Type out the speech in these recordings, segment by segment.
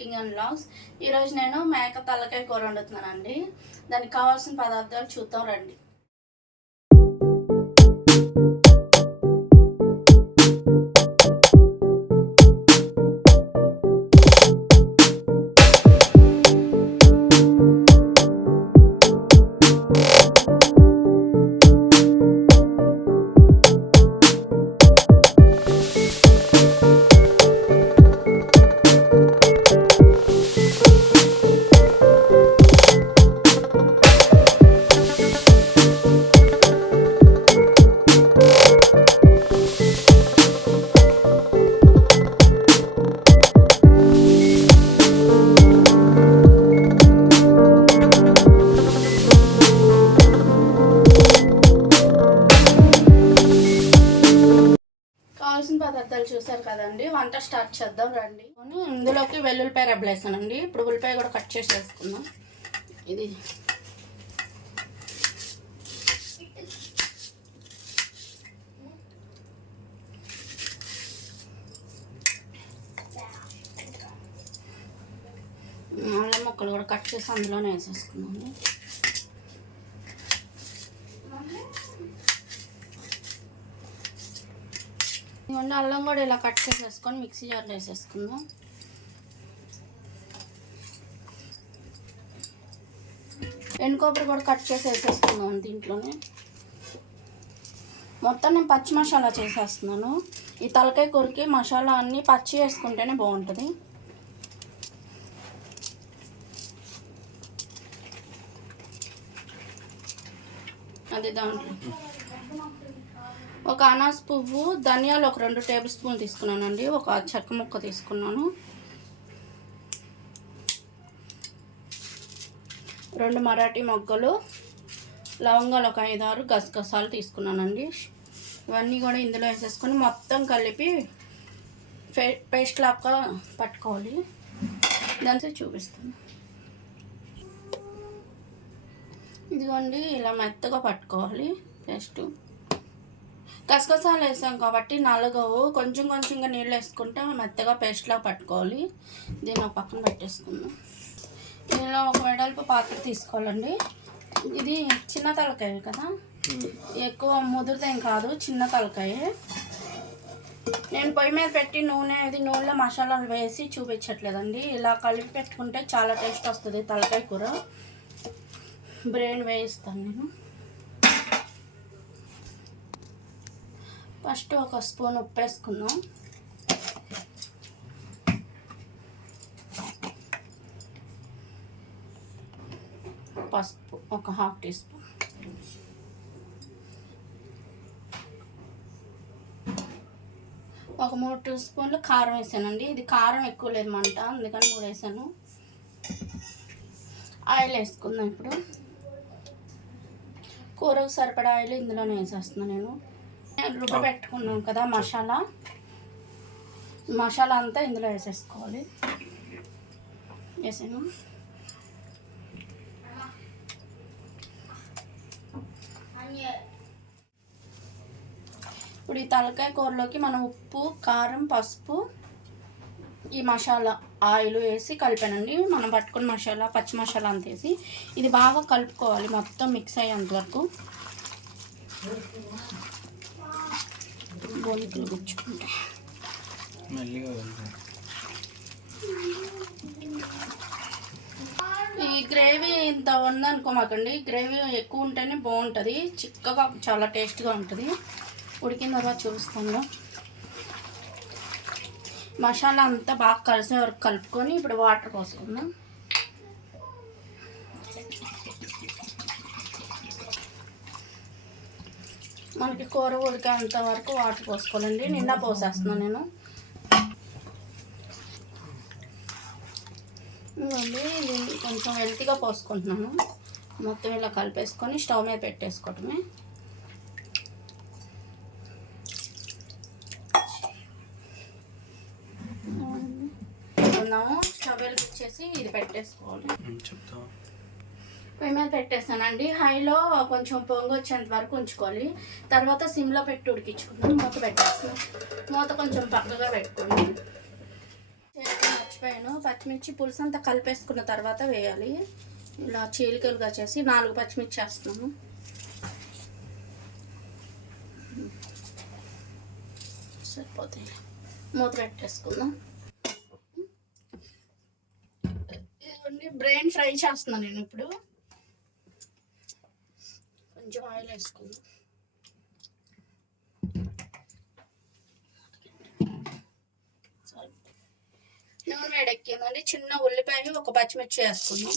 Cooking and blogs ఈరోజు నేను మేక తలకాయ కూర వండుతున్నానండి. దానికి కావాల్సిన పదార్థాలు చూద్దాం రండి. కావాల్సిన చూసారు కదండి. వంట స్టార్ట్ చేద్దాం రండి. ఇందులోకి వెల్లుల్లిపాయ రెబ్బలేసానండి ఇప్పుడు ఉల్లిపాయ కూడా కట్ చేసి వేసుకుందాం. ఇది అల్లం ముక్కలు కూడా కట్ చేసి అందులోనే వేసేసుకున్నాను ఇవన్నీ అల్లం కూడా ఇలా కట్ చేసేసుకొని మిక్సీ జార్లో వేసేసుకుందాం. ఎండు కొబ్బరి కూడా కట్ చేసి వేసేసుకుందాం దీంట్లోనే. మొత్తం నేను పచ్చి మసాలా చేసేస్తున్నాను. ఈ తలకాయ కూరకి మసాలా అన్నీ పచ్చి వేసుకుంటేనే బాగుంటుంది. అది దాంట్లో. ఒక అనాస్ పువ్వు ధనియాలు ఒక రెండు టేబుల్ స్పూన్ తీసుకున్నానండి. ఒక చెక్క ముక్క తీసుకున్నాను. రెండు మరాఠీ మొగ్గలు లవంగాలు ఒక ఐదు ఆరు గసగసాలు తీసుకున్నానండి. ఇవన్నీ కూడా ఇందులో వేసేసుకొని మొత్తం కలిపి పే పేస్ట్ లాగా పట్టుకోవాలి. దాంతో చూపిస్తాను. ఇదిగోండి ఇలా మెత్తగా పట్టుకోవాలి పేస్ట్. గసగసాలు వేసాం కాబట్టి నలగవు. కొంచెం కొంచెంగా నీళ్ళు వేసుకుంటే మెత్తగా పేస్ట్లా పట్టుకోవాలి. దీన్ని ఒక పక్కన పెట్టేసుకుందాం. దీనిలో ఒక వెడల్పు పాత్ర తీసుకోవాలండి. ఇది చిన్న తలకాయ కదా? ఎక్కువ ముదురుదేం కాదు చిన్న తలకాయ. నేను పొయ్యి మీద పెట్టి నూనె ఇది నూనెలో మసాలాలు వేసి చూపించట్లేదండి. ఇలా కలిపి పెట్టుకుంటే చాలా టేస్ట్ వస్తుంది తలకాయ కూర. బ్రెయిన్ వేయిస్తాను నేను. ఫస్ట్ ఒక స్పూన్ ఉప్పు వేసుకుందాం పసుపు ఒక హాఫ్ టీ స్పూన్. ఒక మూడు టీ స్పూన్లు కారం వేసానండి. ఇది కారం ఎక్కువ లేదు మంట అందుకని మూడు వేసాను. ఆయిల్ వేసుకుందాం ఇప్పుడు. కూరకు సరిపడా ఆయిల్ ఇందులోనే వేసేస్తున్నాను నేను. నేను రుబ్బ పెట్టుకున్నాను కదా మసాలా. మసాలా అంతా ఇందులో వేసేసుకోవాలి. వేసాను ఇప్పుడు ఈ తలకాయ కూరలోకి మనం ఉప్పు కారం పసుపు ఈ మసాలా ఆయిల్ వేసి కలిపానండి. మనం పట్టుకున్న మసాలా పచ్చి మసాలా అంత వేసి ఇది బాగా కలుపుకోవాలి మొత్తం మిక్స్ అయ్యేంత వరకు. గుచ్చుకుంటే ఈ గ్రేవీ ఇంత ఉందనుకోమాకండి గ్రేవీ ఎక్కువ ఉంటేనే బాగుంటుంది. చిక్కగా చాలా టేస్ట్గా ఉంటుంది. ఉడికిన తర్వాత చూపిస్తాను మసాలా అంతా బాగా కలిసే వరకు కలుపుకొని ఇప్పుడు వాటర్ పోసుకుందాం. మనకి కూర ఉడికేంత వరకు వాటర్ పోసుకోవాలండి. నిండా పోసేస్తున్నాను నేను. మళ్ళీ కొంచెం హెల్తీగా పోసుకుంటున్నాను. మొత్తం ఇలా కలిపేసుకొని స్టవ్ మీద పెట్టేసుకోవటమే. స్టవ్ వెలిగించేసి ఇది పెట్టేసుకోవాలి. చెప్తావా పొయ్యి మీద పెట్టేస్తానండి. హైలో కొంచెం పొంగు వచ్చేంత వరకు ఉంచుకోవాలి. తర్వాత సిమ్లో పెట్టి ఉడికించుకుందాం. మూత పెట్టేస్తాం మూత కొంచెం పక్కగా పెట్టుకోండి. మర్చిపోయాను. పచ్చిమిర్చి పులుసు అంతా కలిపేసుకున్న తర్వాత వేయాలి. ఇలా చీలికలుగా చేసి నాలుగు పచ్చిమిర్చి వేస్తున్నాను. సరిపోతాయి. మూత పెట్టేసుకుందాం. ఇదిగోండి బ్రెయిన్ ఫ్రై చేస్తున్నాను నేను ఇప్పుడు. కొంచెం ఆయిల్ వేసుకుందాం సరే. నూనె వేడెక్కిందండి చిన్న ఉల్లిపాయ ఒక పచ్చిమిర్చి వేసుకుందాం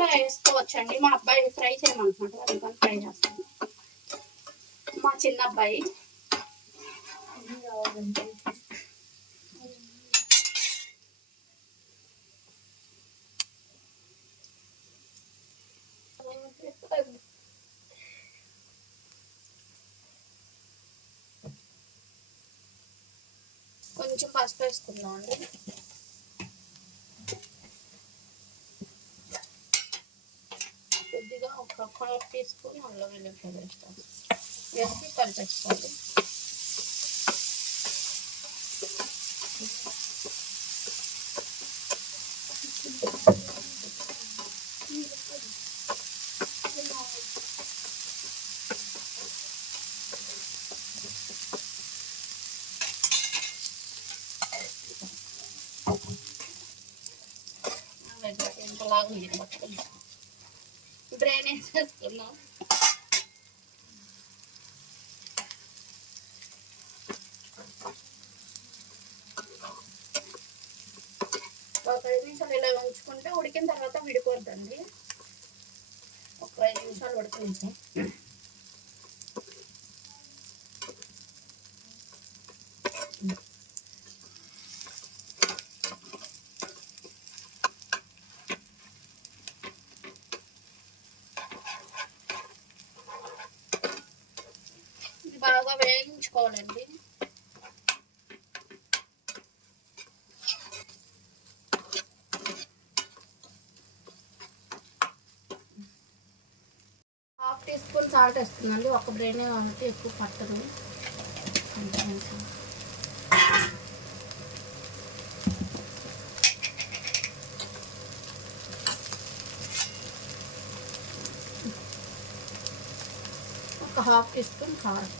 కూరలో వేసుకోవచ్చండి మా అబ్బాయి ఫ్రై చేయమంటున్నాడు అందుకని ఫ్రై చేస్తాను మా చిన్న అబ్బాయి కొంచెం పసుపు వేసుకుందాం అండి ఒక హాఫ్ టీ స్పూన్ అల్లం వెల్లుల్లి వేస్తాను వేసి కలిపేసుకోవాలి ఇంతలాగా నీరు పట్టుకుందాం బ్రెయిన్ వేసేసుకుందాం ఒక ఐదు నిమిషాలు ఇలా ఉంచుకుంటే ఉడికిన తర్వాత విడిపోద్దండి. ఒక ఐదు నిమిషాలు ఉడికించాం సాల్ట్ వేస్తుందండి ఒక బ్రెయిన్ కాబట్టి ఎక్కువ పట్టదు. ఒక హాఫ్ టీ స్పూన్ కారం.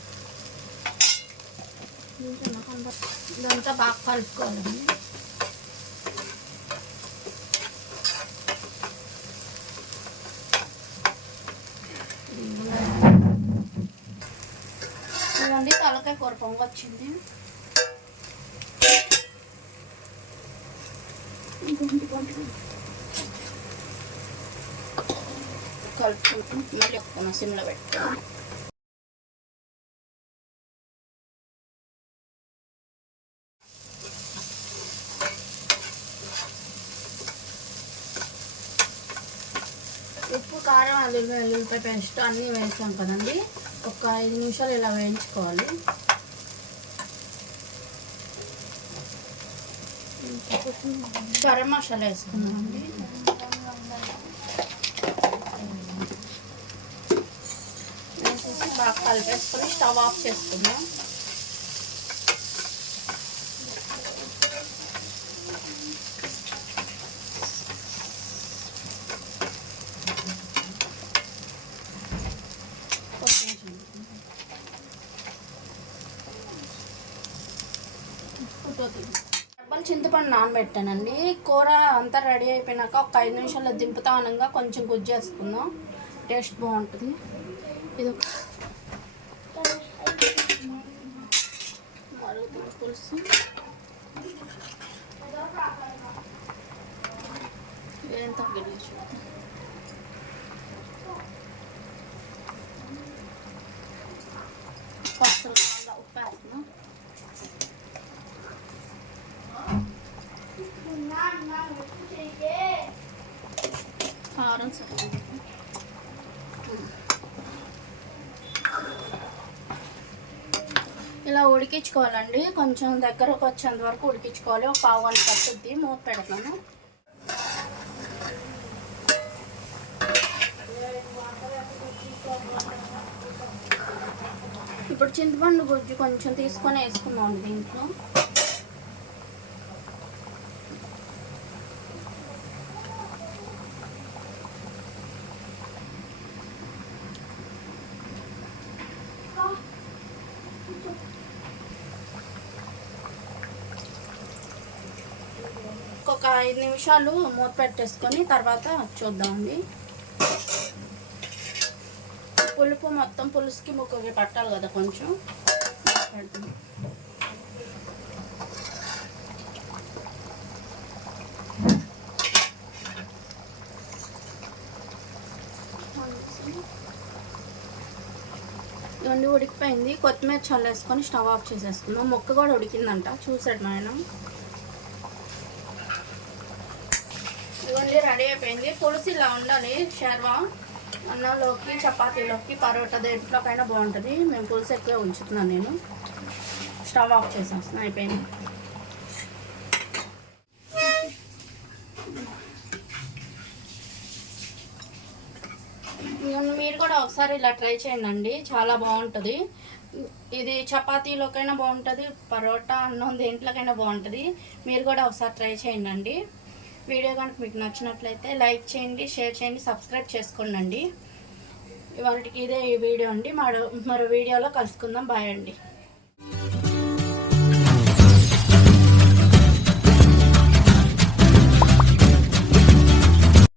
ఇదంతా బాగా కలుపుకోవాలండి కూర పొంగొచ్చింది వచ్చింది మళ్ళీ ఒక సిమ్లో పెట్టుకోవాలి ఉప్పు కారం అల్లుల్లి వెల్లుల్లిపాయ పేస్ట్ అన్నీ వేసాం కదండి. ఒక ఐదు నిమిషాలు ఇలా వేయించుకోవాలి. గరం మసాలా వేసుకున్నామండి వేసేసి బాగా కలిపేసుకొని స్టవ్ ఆఫ్ చేసుకుందాం ఒక నిమిషం. డబ్బలు చింతపండు నానబెట్టానండి. కూర అంతా రెడీ అయిపోయినాక ఒక ఐదు నిమిషాల్లో దింపుతా అనగా కొంచెం గుజ్జు చేసుకుందాం. టేస్ట్ బాగుంటుంది. ఇది. ఒక పులుసు ఏం తగ్గలేదు చూద్దాం పచ్చడి కాళ్ళ ఉప్పు వేస్తున్నాం కారం ఇలా ఉడికించుకోవాలండి. కొంచెం దగ్గరకు వచ్చేంత వరకు ఉడికించుకోవాలి. ఒక పావు గంట పట్టుద్ది. మూత పెడతాను. ఇప్పుడు చింతపండు గుజ్జు కొంచెం తీసుకొని వేసుకున్నాం దీంట్లో. ఒక ఐదు నిమిషాలు మూత పెట్టేసుకొని తర్వాత చూద్దామండి. పులుపు మొత్తం పులుసుకి ముక్కకి పట్టాలి కదా కొంచెం. ఇవన్నీ ఉడికిపోయింది. కొత్తిమీర చల్లేసుకొని స్టవ్ ఆఫ్ చేసేసుకున్నాం ముక్క కూడా ఉడికిందంట. చూసాడు మా ఆయన. ఇవన్నీ రెడీ అయిపోయింది. పులుసు ఇలా ఉండాలి షర్వా. అన్నంలోకి చపాతీలోకి పరోటా దేంట్లోకైనా బాగుంటుంది. మేము పులుసు ఎక్కువ ఉంచుతున్నాను నేను. స్టవ్ ఆఫ్ చేసేస్తున్నాను అయిపోయింది. మీరు కూడా ఒకసారి ఇలా ట్రై చేయండి చాలా బాగుంటుంది. ఇది చపాతీలోకైనా బాగుంటుంది పరోటా అన్నం దేంట్లోకైనా బాగుంటుంది. మీరు కూడా ఒకసారి ట్రై చేయండి వీడియో కనుక మీకు నచ్చినట్లయితే లైక్ చేయండి షేర్ చేయండి సబ్స్క్రైబ్ చేసుకోండి. ఇవాళకి ఇదే ఈ వీడియో అండి. మరో మరో వీడియోలో కలుసుకుందాం. బాయ్ అండి.